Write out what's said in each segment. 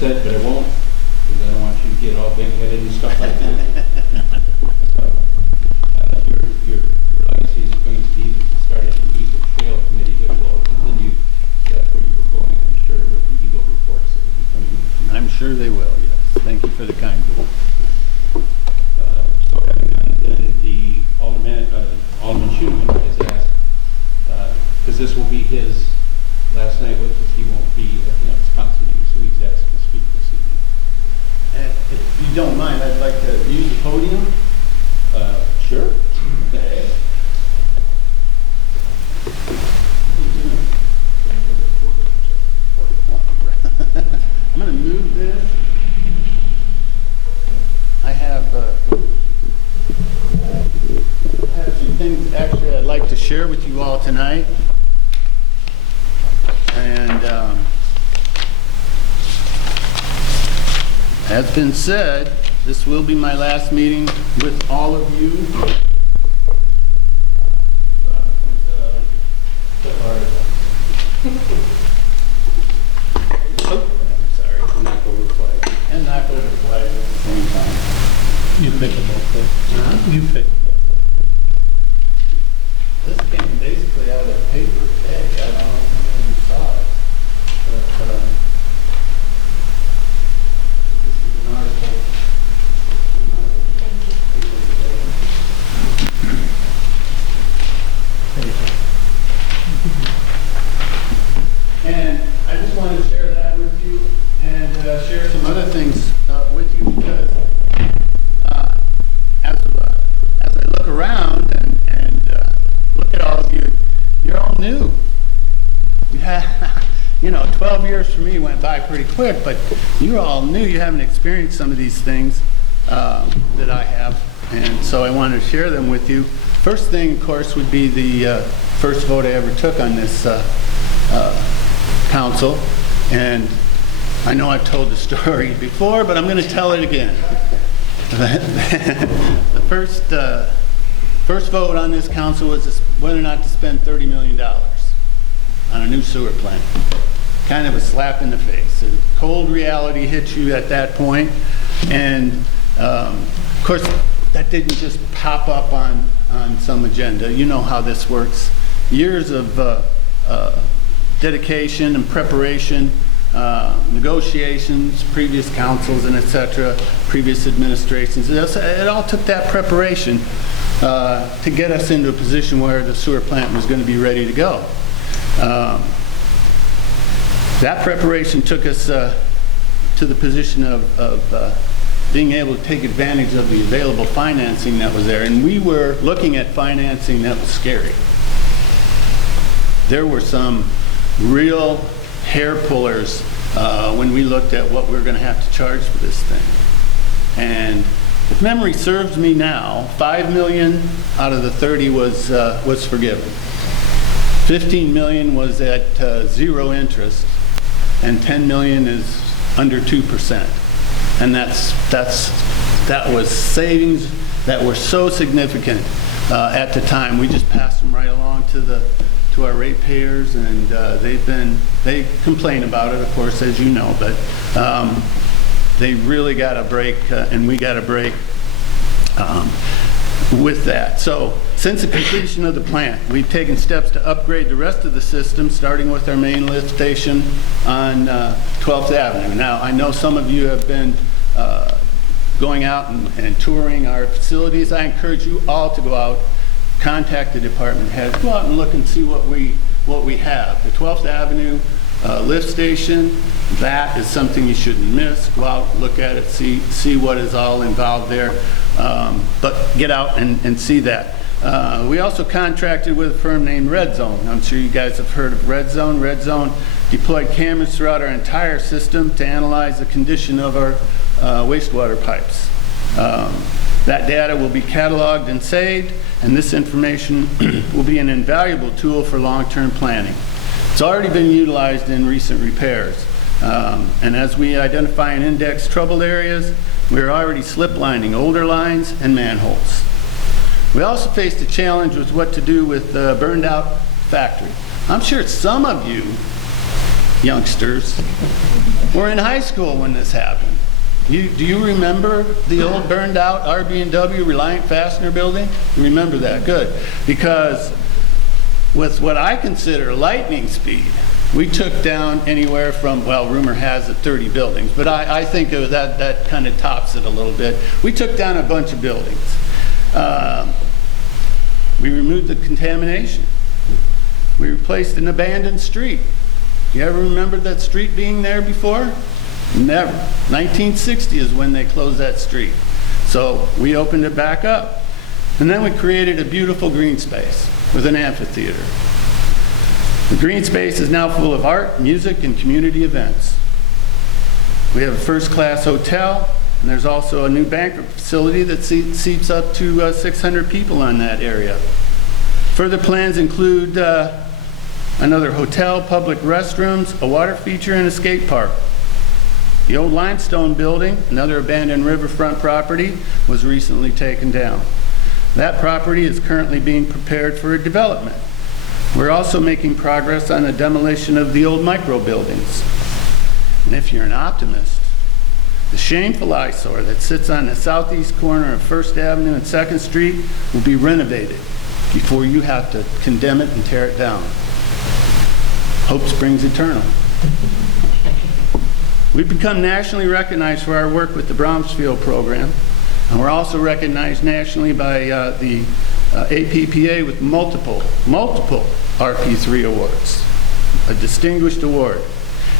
said, but I won't, because I don't want you to get all big-headed and stuff like that. So, your legacy is going to be that you started an Eagle Trail Committee that will continue. That's where you were going, I'm sure, with the Eagle reports that will be coming. I'm sure they will, yes. Thank you for the kind words. So having done, then the Alderman Schuman has asked, because this will be his last night with us, he won't be at the next council meeting, so he's asked to speak this evening. And if you don't mind, I'd like to use the podium. Sure. Okay. I'm going to move this. I have some things actually I'd like to share with you all tonight. And as been said, this will be my last meeting with all of you. Knock over flag. And knock over flag at the same time. You pick them up, please. Huh? You pick them This came basically out of paper today. I don't know if you saw it. But this is an article. And I just wanted to share that with you and share some other things with you because as I look around and look at all of you, you're all new. You know, 12 years for me went by pretty quick, but you're all new. You haven't experienced some of these things that I have, and so I wanted to share them with you. First thing, of course, would be the first vote I ever took on this council, and I know I've told the story before, but I'm going to tell it again. The first vote on this council was whether or not to spend $30 million on a new sewer plant. Kind of a slap in the face. A cold reality hits you at that point, and of course that didn't just pop up on some agenda. You know how this works. Years of dedication and preparation, negotiations, previous councils and etc., previous administrations. It all took that preparation to get us into a position where the sewer plant was going to be ready to go. That preparation took us to the position of being able to take advantage of the available financing that was there. And we were looking at financing that was scary. There were some real hair pullers when we looked at what we were going to have to charge for this thing. And if memory serves me now, $5 million out of the 30 was forgiven. $15 million was at zero interest, and $10 million is under 2%. And that was savings that were so significant at the time. We just passed them right along to our ratepayers, and they complain about it, of course, as you know, but they really got a break, and we got a break with that. So since the completion of the plant, we've taken steps to upgrade the rest of the system, starting with our main lift station on 12th Avenue. Now, I know some of you have been going out and touring our facilities. I encourage you all to go out, contact the department heads, go out and look and see what we have. The 12th Avenue lift station, that is something you shouldn't miss. Go out, look at it, see what is all involved there. But get out and see that. We also contracted with a firm named Red Zone. I'm sure you guys have heard of Red Zone. Red Zone deployed cameras throughout our entire system to analyze the condition of our wastewater pipes. That data will be cataloged and saved, and this information will be an invaluable tool for long-term planning. It's already been utilized in recent repairs. And as we identify and index troubled areas, we're already slip lining older lines and manholes. We also faced a challenge with what to do with the burned out factory. I'm sure some of you youngsters were in high school when this happened. Do you remember the old burned out RB&W Reliant Fastener building? You remember that, good. Because with what I consider lightning speed, we took down anywhere from, well, rumor has it 30 buildings, but I think that kind of tops it a little bit. We took down a bunch of buildings. We removed the contamination. We replaced an abandoned street. You ever remember that street being there before? Never. 1960 is when they closed that street. So we opened it back up. And then we created a beautiful green space with an amphitheater. The green space is now full of art, music, and community events. We have a first-class hotel, and there's also a new banquet facility that seats up to 600 people on that area. Further plans include another hotel, public restrooms, a water feature, and a skate park. The old limestone building, another abandoned riverfront property, was recently taken down. That property is currently being prepared for a development. We're also making progress on the demolition of the old micro buildings. And if you're an optimist, the shameful eyesore that sits on the southeast corner of First Avenue and 2nd Street will be renovated before you have to condemn it and tear it down. Hope springs eternal. We've become nationally recognized for our work with the Bromsfield program, and we're also recognized nationally by the APPA with multiple RP3 awards, a distinguished award.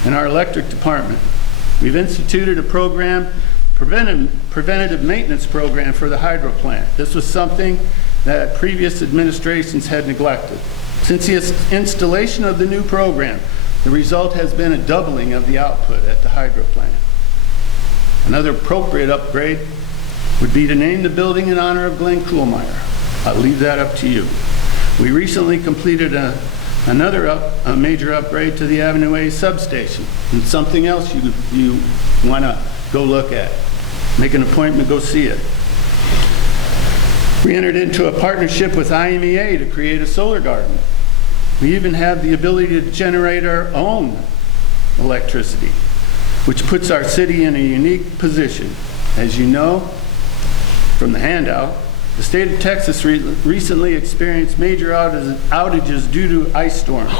In our electric department, we've instituted a program, preventative maintenance program for the hydro plant. This was something that previous administrations had neglected. Since the installation of the new program, the result has been a doubling of the output at the hydro plant. Another appropriate upgrade would be to name the building in honor of Glenn Kuhlmeyer. I'll leave that up to you. We recently completed another major upgrade to the Avenue A substation, and something else you want to go look at. Make an appointment, go see it. We entered into a partnership with IMEA to create a solar garden. We even have the ability to generate our own electricity, which puts our city in a unique position. As you know from the handout, the state of Texas recently experienced major outages due to ice storms.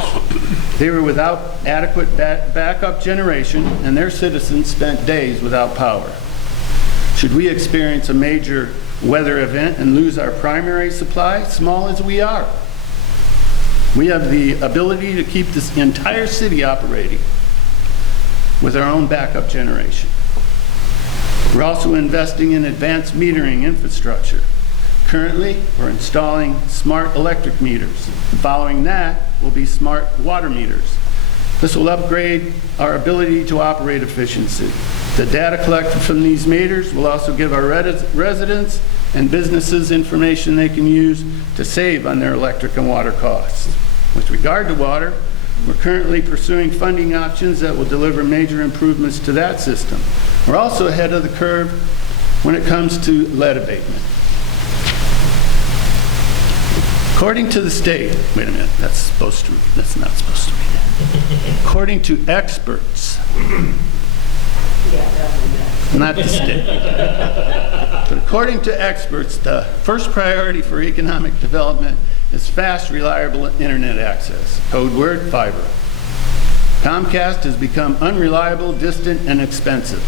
They were without adequate backup generation, and their citizens spent days without power. Should we experience a major weather event and lose our primary supply, small as we are, we have the ability to keep this entire city operating with our own backup generation. We're also investing in advanced metering infrastructure. Currently, we're installing smart electric meters. Following that will be smart water meters. This will upgrade our ability to operate efficiency. The data collected from these meters will also give our residents and businesses information they can use to save on their electric and water costs. With regard to water, we're currently pursuing funding options that will deliver major improvements to that system. We're also ahead of the curve when it comes to lead abatement. According to the state, wait a minute, that's not supposed to be that. According to experts, not the state, but according to experts, the first priority for economic development is fast, reliable internet access. Code word, fiber. Comcast has become unreliable, distant, and expensive.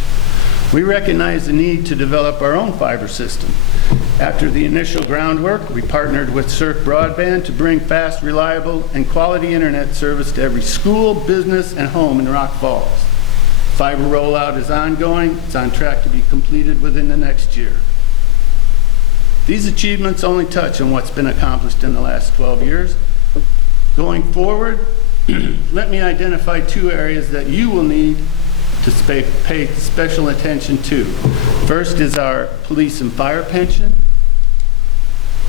We recognize the need to develop our own fiber system. After the initial groundwork, we partnered with Circ Broadband to bring fast, reliable, and quality internet service to every school, business, and home in Rock Falls. Fiber rollout is ongoing. It's on track to be completed within the next year. These achievements only touch on what's been accomplished in the last 12 years. Going forward, let me identify 2 areas that you will need to pay special attention to. First is our police and fire pension.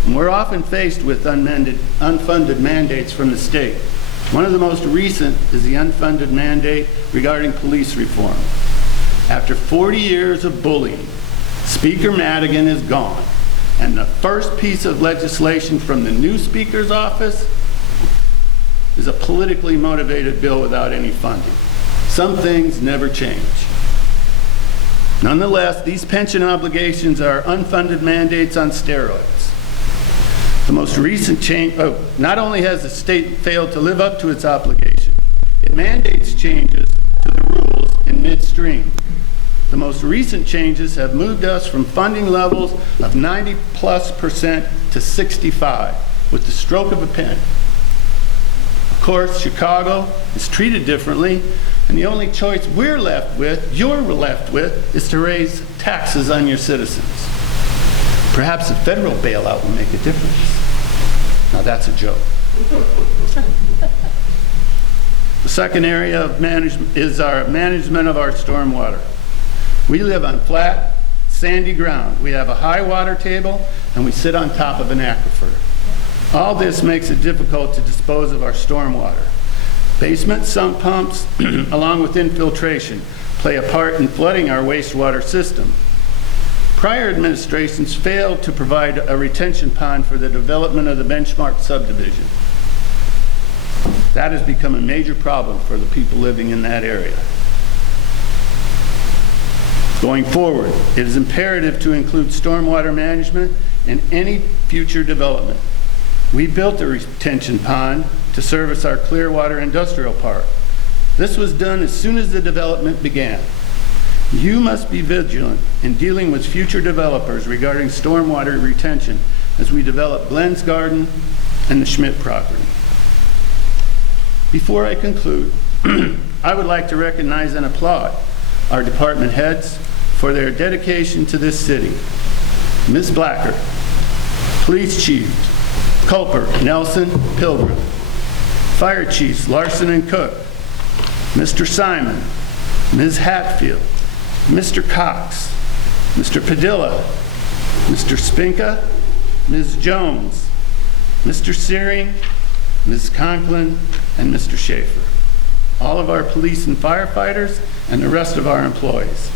And we're often faced with unfunded mandates from the state. One of the most recent is the unfunded mandate regarding police reform. After 40 years of bullying, Speaker Madigan is gone, and the first piece of legislation from the new Speaker's office is a politically motivated bill without any funding. Some things never change. Nonetheless, these pension obligations are unfunded mandates on steroids. The most recent change, not only has the state failed to live up to its obligation, it mandates changes to the rules in midstream. The most recent changes have moved us from funding levels of 90+% to 65 with the stroke of a pen. Of course, Chicago is treated differently, and the only choice you're left with, is to raise taxes on your citizens. Perhaps a federal bailout will make a difference. Now that's a joke. The second area of management is our management of our stormwater. We live on flat, sandy ground. We have a high water table, and we sit on top of an aquifer. All this makes it difficult to dispose of our stormwater. Basement sump pumps, along with infiltration, play a part in flooding our wastewater system. Prior administrations failed to provide a retention pond for the development of the Benchmark subdivision. That has become a major problem for the people living in that area. Going forward, it is imperative to include stormwater management in any future development. We built a retention pond to service our Clearwater Industrial Park. This was done as soon as the development began. You must be vigilant in dealing with future developers regarding stormwater retention as we develop Glenn's Garden and the Schmidt property. Before I conclude, I would like to recognize and applaud our department heads for their dedication to this city. Ms. Blacker, Police Chief Culper, Nelson, Pilgrim, Fire Chiefs Larson and Cook, Mr. Simon, Ms. Hatfield, Mr. Cox, Mr. Padilla, Mr. Spinka, Ms. Jones, Mr. Searing, Ms. Conklin, and Mr. Schaefer. All of our police and firefighters and the rest of our employees.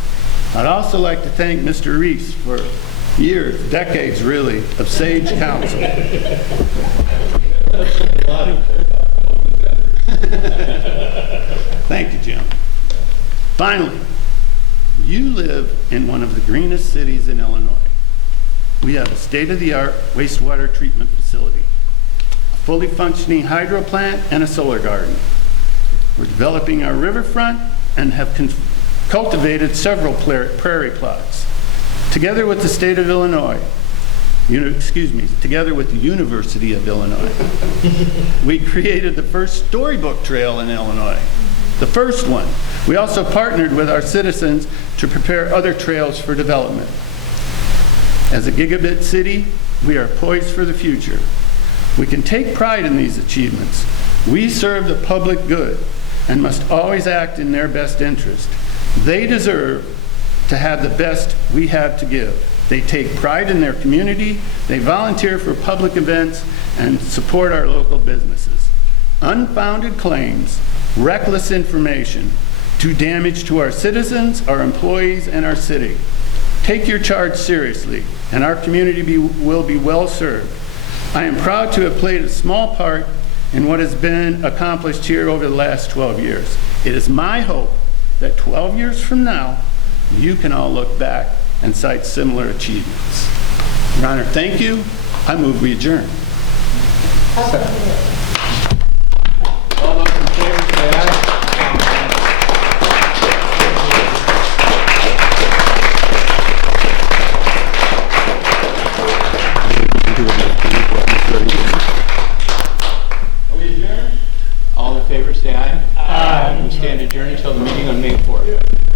I'd also like to thank Mr. Reese for years, decades really, of sage counsel. Thank you, Jim. Finally, you live in one of the greenest cities in Illinois. We have a state-of-the-art wastewater treatment facility, a fully functioning hydro plant, and a solar garden. We're developing our riverfront and have cultivated several prairie plots. Together with the state of Illinois, together with the University of Illinois, we created the first storybook trail in Illinois, the first one. We also partnered with our citizens to prepare other trails for development. As a gigabit city, we are poised for the future. We can take pride in these achievements. We serve the public good and must always act in their best interest. They deserve to have the best we have to give. They take pride in their community, they volunteer for public events, and support our local businesses. Unfounded claims, reckless information, do damage to our citizens, our employees, and our city. Take your charge seriously, and our community will be well served. I am proud to have played a small part in what has been accomplished here over the last 12 years. It is my hope that 12 years from now, you can all look back and cite similar achievements. Your Honor, thank you. I move we adjourn. All those in favor say aye. Are we adjourned? All in favor say aye. Aye. We stand adjourned until the meeting on May 4th.